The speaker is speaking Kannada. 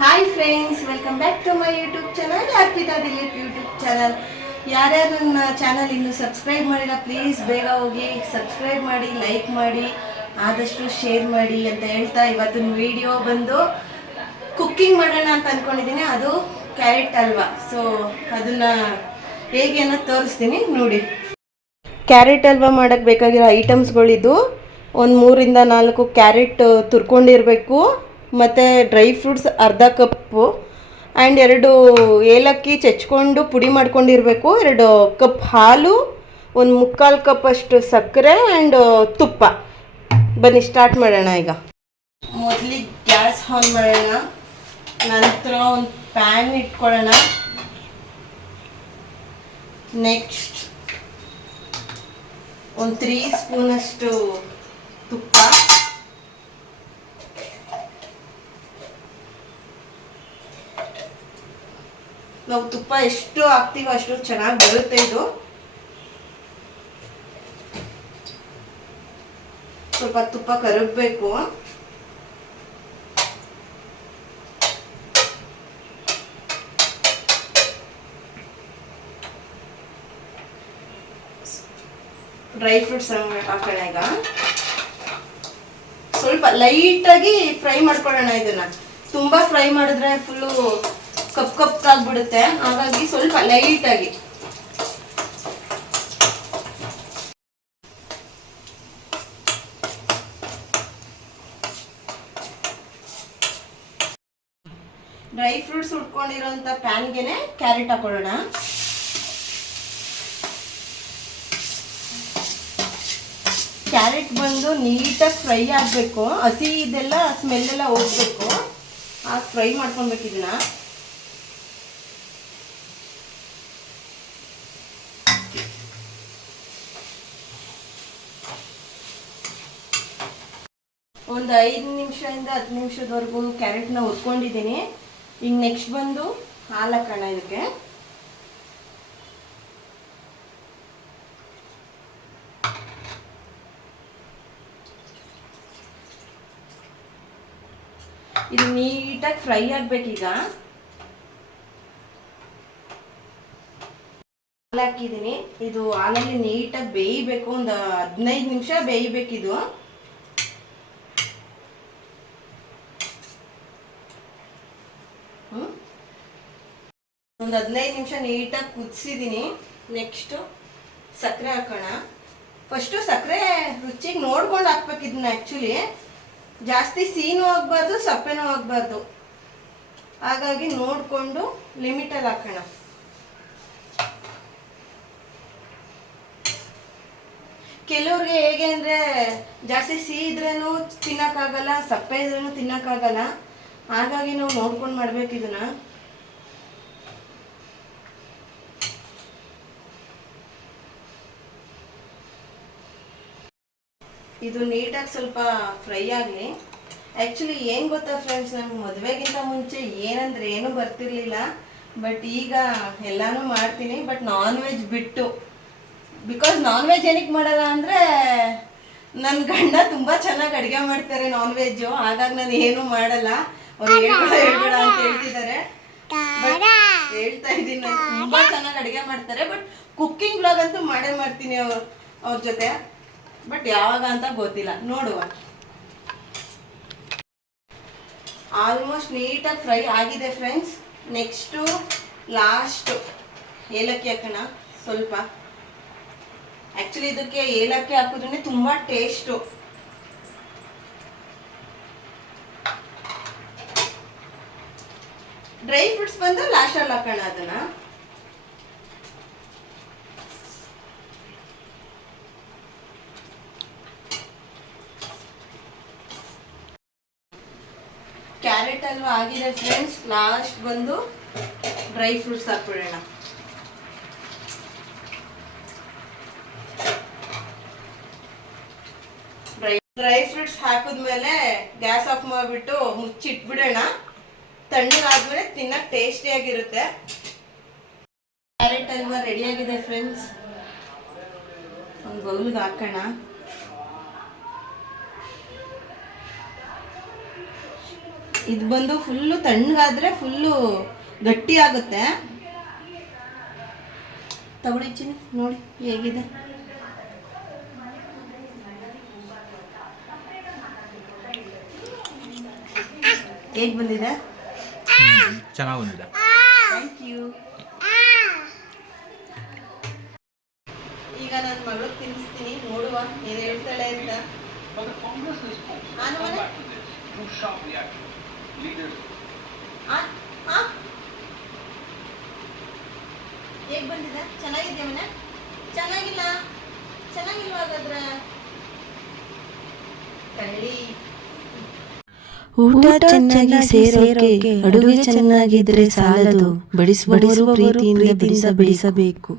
Hi friends welcome back to my YouTube channel Arpita Dileep YouTube channel ಯಾರ್ಯಾರು ನನ್ನ ಚಾನಲ್ ಇನ್ನೂ ಸಬ್ಸ್ಕ್ರೈಬ್ ಮಾಡಿಲ್ಲ ಪ್ಲೀಸ್ ಬೇಗ ಹೋಗಿ ಸಬ್ಸ್ಕ್ರೈಬ್ ಮಾಡಿ ಲೈಕ್ ಮಾಡಿ, ಆದಷ್ಟು ಶೇರ್ ಮಾಡಿ ಅಂತ ಹೇಳ್ತಾ ಇವತ್ತಿನ ವಿಡಿಯೋ ಬಂದು ಕುಕ್ಕಿಂಗ್ ಮಾಡೋಣ ಅಂತ ಅಂದ್ಕೊಂಡಿದ್ದೀನಿ ಅದು ಕ್ಯಾರೆಟ್ ಅಲ್ವಾ? ಸೊ ಅದನ್ನ ಹೇಗೆ ಅನ್ನೋದು ತೋರಿಸ್ತೀನಿ, ನೋಡಿ. ಕ್ಯಾರೆಟ್ ಹಲ್ವಾ ಮಾಡೋಕ್ಕೆ ಬೇಕಾಗಿರೋ ಐಟಮ್ಸ್ಗಳಿದ್ದು ಒಂದು ಮೂರಿಂದ ನಾಲ್ಕು ಕ್ಯಾರೆಟ್ ತುರ್ಕೊಂಡಿರಬೇಕು. ಮತ್ತು ಡ್ರೈ ಫ್ರೂಟ್ಸ್ ಅರ್ಧ ಕಪ್ಪು ಆ್ಯಂಡ್ ಎರಡು ಏಲಕ್ಕಿ ಚಚ್ಕೊಂಡು ಪುಡಿ ಮಾಡ್ಕೊಂಡಿರಬೇಕು, ಎರಡು ಕಪ್ ಹಾಲು, ಒಂದು ಮುಕ್ಕಾಲು ಕಪ್ ಅಷ್ಟು ಸಕ್ಕರೆ ಆ್ಯಂಡ್ ತುಪ್ಪ. ಬನ್ನಿ ಸ್ಟಾರ್ಟ್ ಮಾಡೋಣ ಈಗ. ಮೊದಲಿಗೆ ಗ್ಯಾಸ್ ಆನ್ ಮಾಡೋಣ. ನಂತರ ಒಂದು ಪ್ಯಾನ್ ಇಟ್ಕೊಳ್ಳೋಣ. ನೆಕ್ಸ್ಟ್ ಒಂದು ತ್ರೀ ಸ್ಪೂನಷ್ಟು ತುಪ್ಪ. ನಾವು ತುಪ್ಪ ಎಷ್ಟು ಹಾಕ್ತೀವೋ ಅಷ್ಟು ಚೆನ್ನಾಗಿ ಬರುತ್ತೆ ಇದು. ಸ್ವಲ್ಪ ತುಪ್ಪ ಕರಗಬೇಕು. ಡ್ರೈ ಫ್ರೂಟ್ಸ್ ಹಾಕೋಣ ಈಗ. ಸ್ವಲ್ಪ ಲೈಟಾಗಿ ಫ್ರೈ ಮಾಡ್ಕೊಳ್ಳೋಣ ಇದನ್ನ. ತುಂಬಾ ಫ್ರೈ ಮಾಡಿದ್ರೆ ಫುಲ್ಲು ಕಪ್ ಕಪ್ ಆಗ್ಬಿಡುತ್ತೆ. ಹಾಗಾಗಿ ಸ್ವಲ್ಪ ಲೈಟಾಗಿ ಡ್ರೈ ಫ್ರೂಟ್ಸ್ ಉಟ್ಕೊಂಡಿರೋಂಥ ಪ್ಯಾನ್ಗೆನೆ ಕ್ಯಾರೆಟ್ ಹಾಕೊಳ್ಳೋಣ. ಕ್ಯಾರೆಟ್ ಬಂದು ನೀಟಾಗಿ ಫ್ರೈ ಆಗಬೇಕು. ಹಸಿ ಇದೆಲ್ಲ ಸ್ಮೆಲ್ ಎಲ್ಲ ಹೋಗ್ಬೇಕು. ಆಗ ಫ್ರೈ ಮಾಡ್ಕೊಬೇಕು ಇದನ್ನ. ಒಂದು ಐದು ನಿಮಿಷದಿಂದ ಹತ್ತು ನಿಮಿಷದವರೆಗೂ ಕ್ಯಾರೆಟ್ನ ಹುರ್ಕೊಂಡಿದ್ದೀನಿ. ಈಗ ನೆಕ್ಸ್ಟ್ ಬಂದು ಹಾಲು ಹಾಕೋಣ ಇದಕ್ಕೆ. ಇದು ನೀಟಾಗಿ ಫ್ರೈ ಆಗ್ಬೇಕೀಗ. ಹಾಲು ಹಾಕಿದ್ದೀನಿ. ಇದು ಹಾಲಲ್ಲಿ ನೀಟಾಗಿ ಬೇಯಬೇಕು, ಒಂದು ಹದಿನೈದು ನಿಮಿಷ ಬೇಯಬೇಕಿದು. ಒಂದು ಹದಿನೈದು ನಿಮಿಷ ನೀಟಾಗಿ ಕುದಿಸಿದ್ದೀನಿ ನೆಕ್ಸ್ಟು ಸಕ್ಕರೆ ಹಾಕೋಣ. ಫಸ್ಟು ಸಕ್ಕರೆ ರುಚಿಗೆ ನೋಡ್ಕೊಂಡು ಹಾಕ್ಬೇಕು ಇದನ್ನ ಆ್ಯಕ್ಚುಲಿ ಜಾಸ್ತಿ ಸೀನು ಆಗಬಾರ್ದು, ಸಪ್ಪೆನೂ ಆಗಬಾರ್ದು. ಹಾಗಾಗಿ ನೋಡಿಕೊಂಡು ಲಿಮಿಟಲ್ಲಿ ಹಾಕೋಣ. ಕೆಲವ್ರಿಗೆ ಹೇಗೆ ಅಂದರೆ ಜಾಸ್ತಿ ಸಿಹಿ ಇದ್ರೂ ತಿನ್ನೋಕ್ಕಾಗಲ್ಲ, ಸಪ್ಪೆ ಇದ್ರೂ ತಿನ್ನೋಕ್ಕಾಗಲ್ಲ. ಹಾಗಾಗಿ ನಾವು ನೋಡ್ಕೊಂಡು ಮಾಡ್ಬೇಕು ಇದನ್ನ. ಇದು ನೀಟಾಗಿ ಸ್ವಲ್ಪ ಫ್ರೈ ಆಗಲಿ. ಆ್ಯಕ್ಚುಲಿ ಏನು ಗೊತ್ತಾ ಫ್ರೆಂಡ್ಸ್ ನಂಗೆ ಮದುವೆಗಿಂತ ಮುಂಚೆ ಏನಂದ್ರೆ ಏನೂ ಬರ್ತಿರ್ಲಿಲ್ಲ. ಬಟ್ ಈಗ ಎಲ್ಲಾನು ಮಾಡ್ತೀನಿ. ಬಟ್ ನಾನ್ ವೆಜ್ ಬಿಟ್ಟು. ಬಿಕಾಸ್ ನಾನ್ ವೆಜ್ ಏನಕ್ಕೆ ಮಾಡಲ್ಲ ಅಂದರೆ ನನ್ನ ಗಂಡ ತುಂಬ ಚೆನ್ನಾಗಿ ಅಡುಗೆ ಮಾಡ್ತಾರೆ ನಾನ್ ವೆಜ್ಜು ಹಾಗಾಗಿ ನಾನು ಏನೂ ಮಾಡಲ್ಲ. ಅವ್ರು ಹೇಳ್ಬೇಡ ಹೇಳ್ಬೇಡ ಅಂತ ಹೇಳ್ತಿದ್ದಾರೆ. ಹೇಳ್ತಾ ಇದ್ದೀನಿ, ನಾನು ತುಂಬಾ ಚೆನ್ನಾಗಿ ಅಡುಗೆ ಮಾಡ್ತಾರೆ. ಬಟ್ ಕುಕ್ಕಿಂಗ್ ಬ್ಲಾಗ್ ಅಂತೂ ಮಾಡೇ ಮಾಡ್ತೀನಿ ಅವ್ರ ಅವ್ರ ಜೊತೆ. ಬಟ್ ಯಾವಾಗ ಅಂತ ಗೊತ್ತಿಲ್ಲ. ನೋಡುವ. ಆಲ್ಮೋಸ್ಟ್ ನೀಟಾಗಿ ಫ್ರೈ ಆಗಿದೆ ಫ್ರೆಂಡ್ಸ್ ನೆಕ್ಸ್ಟು ಲಾಸ್ಟು ಏಲಕ್ಕಿ ಹಾಕೋಣ. ಸ್ವಲ್ಪ. ಆ್ಯಕ್ಚುಲಿ ಇದಕ್ಕೆ ಏಲಕ್ಕಿ ಹಾಕಿದ್ರೆ ತುಂಬ ಟೇಸ್ಟು ಡ್ರೈ ಫ್ರೂಟ್ಸ್ ಬಂದು ಲಾಸ್ಟಲ್ಲಿ ಹಾಕೋಣ ಅದನ್ನ. ಕ್ಯಾರೆಟ್ ಅಲ್ವಾ ಆಗಿದೆ ಫ್ರೆಂಡ್ಸ್ ಲಾಸ್ಟ್ ಬಂದು ಡ್ರೈ ಫ್ರೂಟ್ಸ್ ಹಾಕ್ಬಿಡೋಣ. ಡ್ರೈ ಡ್ರೈ ಫ್ರೂಟ್ಸ್ ಹಾಕಿದ್ಮೇಲೆ ಗ್ಯಾಸ್ ಆಫ್ ಮಾಡಿಬಿಟ್ಟು ಮುಚ್ಚಿಟ್ಬಿಡೋಣ. ತಣ್ಣಗಾದ್ಮೇಲೆ ತಿನ್ನಕ್ ಟೇಸ್ಟಿಯಾಗಿರುತ್ತೆ ಕ್ಯಾರೆಟ್ ರೆಡಿ ಆಗಿದೆ ಫ್ರೆಂಡ್ಸ್ ಒಂದು ಬೌಲ್ಗೆ ಹಾಕೋಣ. ಇದು ಬಂದು ಫುಲ್ಲು ತಣ್ಣಗಾದ್ರೆ ಫುಲ್ಲು ಗಟ್ಟಿ ಆಗುತ್ತೆ. ತಗೊಳ್ಳಿ ಚಿನ್ನ ನೋಡಿ ಹೇಗಿದೆ. ಹೇಗೆ ಬಂದಿದೆ? ಚೆನ್ನಾಗಿ ಬಂದಿದೆ. ಥ್ಯಾಂಕ್ ಯು ಈಗ ನನ್ನ ಮಗಳು ತಿನ್ನಿಸ್ತೀನಿ ನೋಡುವ ಏನು ಹೇಳ್ತಾಳೆ ಅಂತ. ಮನೆ ಆ, ಆ? ಹೇಗ್ ಬಂದಿದೆ? ಚೆನ್ನಾಗಿದ್ಯಾ ಮನೆ? ಚೆನ್ನಾಗಿಲ್ಲ. ಚೆನ್ನಾಗಿಲ್ವಾ ಹಾಗಾದ್ರೆ ಕಳ್ಳಿ ಊಟ ಚೆನ್ನಾಗಿ ಸೇರೋಕೆ ಅಡುಗೆ ಚೆನ್ನಾಗಿದ್ರೆ ಸಾಲದು. ಬಡಿಸುವ ಪ್ರೀತಿಯಿಂದ ಬಡಿಸಬೇಕು